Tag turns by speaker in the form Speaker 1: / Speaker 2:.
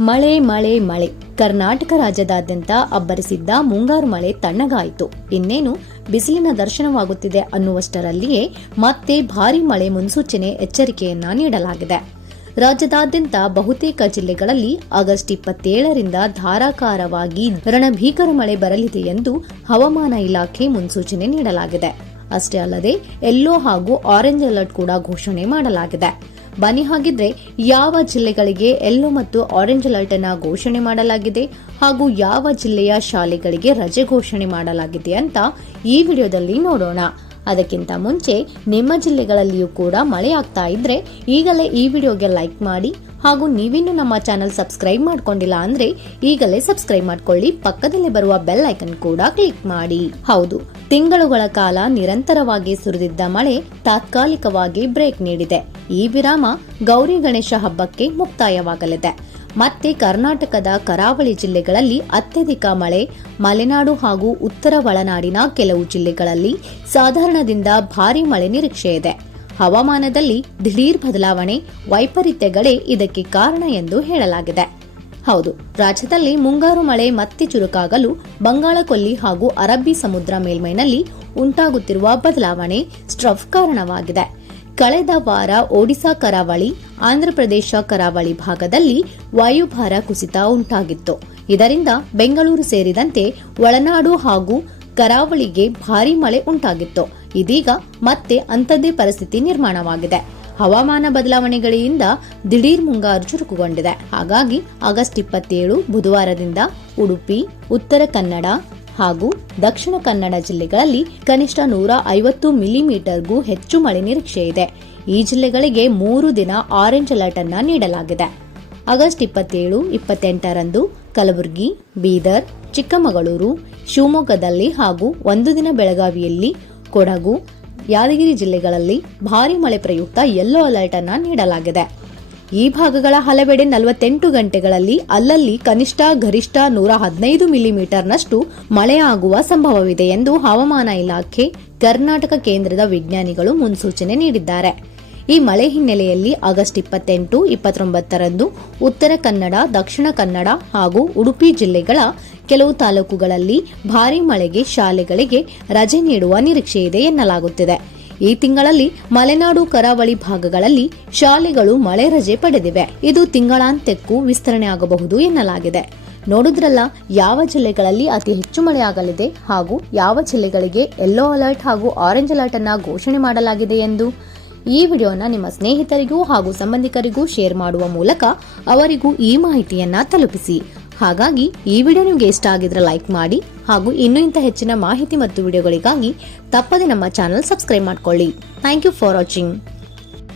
Speaker 1: ಮಳೆ ಮಳೆ ಮಳೆ. ಕರ್ನಾಟಕ ರಾಜ್ಯದಾದ್ಯಂತ ಅಬ್ಬರಿಸಿದ್ದ ಮುಂಗಾರು ಮಳೆ ತಣ್ಣಗಾಯಿತು. ಇನ್ನೇನು, ಬಿಸಿಲಿನ ದರ್ಶನವಾಗುತ್ತಿದೆ ಅನ್ನುವಷ್ಟರಲ್ಲಿಯೇ ಮತ್ತೆ ಭಾರೀ ಮಳೆ ಮುನ್ಸೂಚನೆ ಎಚ್ಚರಿಕೆಯನ್ನ ನೀಡಲಾಗಿದೆ. ರಾಜ್ಯದಾದ್ಯಂತ ಬಹುತೇಕ ಜಿಲ್ಲೆಗಳಲ್ಲಿ ಆಗಸ್ಟ್ ಇಪ್ಪತ್ತೇಳರಿಂದ ಧಾರಾಕಾರವಾಗಿ ರಣಭೀಕರ ಮಳೆ ಬರಲಿದೆ ಎಂದು ಹವಾಮಾನ ಇಲಾಖೆ ಮುನ್ಸೂಚನೆ ನೀಡಲಾಗಿದೆ. ಅಷ್ಟೇ ಅಲ್ಲದೆ ಯೆಲ್ಲೋ ಹಾಗೂ ಆರೆಂಜ್ ಅಲರ್ಟ್ ಕೂಡ ಘೋಷಣೆ ಮಾಡಲಾಗಿದೆ. ಬನ್ನಿ ಹಾಗಿದ್ರೆ ಯಾವ ಜಿಲ್ಲೆಗಳಿಗೆ ಯೆಲ್ಲೋ ಮತ್ತು ಆರೆಂಜ್ ಅಲರ್ಟ್ ಅನ್ನು ಘೋಷಣೆ ಮಾಡಲಾಗಿದೆ ಹಾಗೂ ಯಾವ ಜಿಲ್ಲೆಯ ಶಾಲೆಗಳಿಗೆ ರಜೆ ಘೋಷಣೆ ಮಾಡಲಾಗಿದೆ ಅಂತ ಈ ವಿಡಿಯೋದಲ್ಲಿ ನೋಡೋಣ. ಅದಕ್ಕಿಂತ ಮುಂಚೆ ನಿಮ್ಮ ಜಿಲ್ಲೆಗಳಲ್ಲಿಯೂ ಕೂಡ ಮಳೆ ಆಗ್ತಾ ಇದ್ರೆ ಈಗಲೇ ಈ ವಿಡಿಯೋಗೆ ಲೈಕ್ ಮಾಡಿ ಹಾಗೂ ನೀವಿನ್ನೂ ನಮ್ಮ ಚಾನೆಲ್ ಸಬ್ಸ್ಕ್ರೈಬ್ ಮಾಡ್ಕೊಂಡಿಲ್ಲ ಅಂದ್ರೆ ಈಗಲೇ ಸಬ್ಸ್ಕ್ರೈಬ್ ಮಾಡ್ಕೊಳ್ಳಿ. ಪಕ್ಕದಲ್ಲೇ ಬರುವ ಬೆಲ್ ಐಕನ್ ಕೂಡ ಕ್ಲಿಕ್ ಮಾಡಿ. ಹೌದು, ತಿಂಗಳುಗಳ ಕಾಲ ನಿರಂತರವಾಗಿ ಸುರಿದಿದ್ದ ಮಳೆ ತಾತ್ಕಾಲಿಕವಾಗಿ ಬ್ರೇಕ್ ನೀಡಿದೆ. ಈ ವಿರಾಮ ಗೌರಿ ಗಣೇಶ ಹಬ್ಬಕ್ಕೆ ಮುಕ್ತಾಯವಾಗಲಿದೆ. ಮತ್ತೆ ಕರ್ನಾಟಕದ ಕರಾವಳಿ ಜಿಲ್ಲೆಗಳಲ್ಲಿ ಅತ್ಯಧಿಕ ಮಳೆ, ಮಲೆನಾಡು ಹಾಗೂ ಉತ್ತರ ಒಳನಾಡಿನ ಕೆಲವು ಜಿಲ್ಲೆಗಳಲ್ಲಿ ಸಾಧಾರಣದಿಂದ ಭಾರೀ ಮಳೆ ನಿರೀಕ್ಷೆ ಇದೆ. ಹವಾಮಾನದಲ್ಲಿ ದಿಢೀರ್ ಬದಲಾವಣೆ, ವೈಪರೀತ್ಯಗಳೇ ಇದಕ್ಕೆ ಕಾರಣ ಎಂದು ಹೇಳಲಾಗಿದೆ. ಹೌದು, ರಾಜ್ಯದಲ್ಲಿ ಮುಂಗಾರು ಮಳೆ ಮತ್ತೆ ಚುರುಕಾಗಲು ಬಂಗಾಳಕೊಲ್ಲಿ ಹಾಗೂ ಅರಬ್ಬಿ ಸಮುದ್ರ ಮೇಲ್ಮೈನಲ್ಲಿ ಉಂಟಾಗುತ್ತಿರುವ ಬದಲಾವಣೆ ಸ್ಟ್ರಫ್ ಕಾರಣವಾಗಿದೆ. ಕಳೆದ ವಾರ ಒಡಿಶಾ ಕರಾವಳಿ ಆಂಧ್ರಪ್ರದೇಶ ಕರಾವಳಿ ಭಾಗದಲ್ಲಿ ವಾಯುಭಾರ ಕುಸಿತ ಉಂಟಾಗಿತ್ತು. ಇದರಿಂದ ಬೆಂಗಳೂರು ಸೇರಿದಂತೆ ಒಳನಾಡು ಹಾಗೂ ಕರಾವಳಿಗೆ ಭಾರೀ ಮಳೆ ಉಂಟಾಗಿತ್ತು. ಇದೀಗ ಮತ್ತೆ ಅಂಥದ್ದೇ ಪರಿಸ್ಥಿತಿ ನಿರ್ಮಾಣವಾಗಿದೆ. ಹವಾಮಾನ ಬದಲಾವಣೆಗಳಿಂದ ದಿಢೀರ್ ಮುಂಗಾರು ಚುರುಕುಗೊಂಡಿದೆ. ಹಾಗಾಗಿ ಆಗಸ್ಟ್ ಇಪ್ಪತ್ತೇಳು, ಬುಧವಾರದಿಂದ ಉಡುಪಿ, ಉತ್ತರ ಕನ್ನಡ ಹಾಗೂ ದಕ್ಷಿಣ ಕನ್ನಡ ಜಿಲ್ಲೆಗಳಲ್ಲಿ ಕನಿಷ್ಠ ನೂರ ಐವತ್ತು ಮಿಲಿಮೀಟರ್ಗೂ ಹೆಚ್ಚು ಮಳೆ ನಿರೀಕ್ಷೆ ಇದೆ. ಈ ಜಿಲ್ಲೆಗಳಿಗೆ ಮೂರು ದಿನ ಆರೆಂಜ್ ಅಲರ್ಟ್ ಅನ್ನ ನೀಡಲಾಗಿದೆ. ಆಗಸ್ಟ್ ಇಪ್ಪತ್ತೇಳು, ಇಪ್ಪತ್ತೆಂಟರಂದು ಕಲಬುರಗಿ, ಬೀದರ್, ಚಿಕ್ಕಮಗಳೂರು, ಶಿವಮೊಗ್ಗದಲ್ಲಿ ಹಾಗೂ ಒಂದು ದಿನ ಬೆಳಗಾವಿಯಲ್ಲಿ ಕೊಡಗು, ಯಾದಗಿರಿ ಜಿಲ್ಲೆಗಳಲ್ಲಿ ಭಾರೀ ಮಳೆ ಪ್ರಯುಕ್ತ ಯೆಲ್ಲೋ ಅಲರ್ಟ್ ಅನ್ನ ನೀಡಲಾಗಿದೆ. ಈ ಭಾಗಗಳ ಹಲವೆಡೆ ನಲವತ್ತೆಂಟು ಗಂಟೆಗಳಲ್ಲಿ ಅಲ್ಲಲ್ಲಿ ಕನಿಷ್ಠ ಗರಿಷ್ಠ ನೂರ ಹದಿನೈದು ಮಿಲಿಮೀಟರ್ನಷ್ಟು ಮಳೆಯಾಗುವ ಸಂಭವವಿದೆ ಎಂದು ಹವಾಮಾನ ಇಲಾಖೆ ಕರ್ನಾಟಕ ಕೇಂದ್ರದ ವಿಜ್ಞಾನಿಗಳು ಮುನ್ಸೂಚನೆ ನೀಡಿದ್ದಾರೆ. ಈ ಮಳೆ ಹಿನ್ನೆಲೆಯಲ್ಲಿ ಆಗಸ್ಟ್ ಇಪ್ಪತ್ತೆಂಟು, ಇಪ್ಪತ್ತೊಂಬತ್ತರಂದು ಉತ್ತರ ಕನ್ನಡ, ದಕ್ಷಿಣ ಕನ್ನಡ ಹಾಗೂ ಉಡುಪಿ ಜಿಲ್ಲೆಗಳ ಕೆಲವು ತಾಲೂಕುಗಳಲ್ಲಿ ಭಾರೀ ಮಳೆಗೆ ಶಾಲೆಗಳಿಗೆ ರಜೆ ನೀಡುವ ನಿರೀಕ್ಷೆ ಇದೆ ಎನ್ನಲಾಗುತ್ತಿದೆ. ಈ ತಿಂಗಳಲ್ಲಿ ಮಲೆನಾಡು ಕರಾವಳಿ ಭಾಗಗಳಲ್ಲಿ ಶಾಲೆಗಳು ಮಳೆ ರಜೆ ಪಡೆದಿವೆ. ಇದು ತಿಂಗಳಾಂತ್ಯಕ್ಕೂ ವಿಸ್ತರಣೆ ಆಗಬಹುದು ಎನ್ನಲಾಗಿದೆ. ನೋಡಿದ್ರಲ್ಲ, ಯಾವ ಜಿಲ್ಲೆಗಳಲ್ಲಿ ಅತಿ ಹೆಚ್ಚು ಮಳೆಯಾಗಲಿದೆ ಹಾಗೂ ಯಾವ ಜಿಲ್ಲೆಗಳಿಗೆ ಯೆಲ್ಲೋ ಅಲರ್ಟ್ ಹಾಗೂ ಆರೆಂಜ್ ಅಲರ್ಟ್ ಅನ್ನ ಘೋಷಣೆ ಮಾಡಲಾಗಿದೆ ಎಂದು? ಈ ವಿಡಿಯೋನ ನಿಮ್ಮ ಸ್ನೇಹಿತರಿಗೂ ಹಾಗೂ ಸಂಬಂಧಿಕರಿಗೂ ಶೇರ್ ಮಾಡುವ ಮೂಲಕ ಅವರಿಗೂ ಈ ಮಾಹಿತಿಯನ್ನ ತಲುಪಿಸಿ. ಹಾಗಾಗಿ ಈ ವಿಡಿಯೋ ನಿಮಗೆ ಇಷ್ಟ ಆಗಿದ್ರೆ ಲೈಕ್ ಮಾಡಿ ಹಾಗೂ ಇನ್ನೂ ಇಂಥ ಹೆಚ್ಚಿನ ಮಾಹಿತಿ ಮತ್ತು ವಿಡಿಯೋಗಳಿಗಾಗಿ ತಪ್ಪದೆ ನಮ್ಮ ಚಾನಲ್ ಸಬ್ಸ್ಕ್ರೈಬ್ ಮಾಡ್ಕೊಳ್ಳಿ. Thank you for watching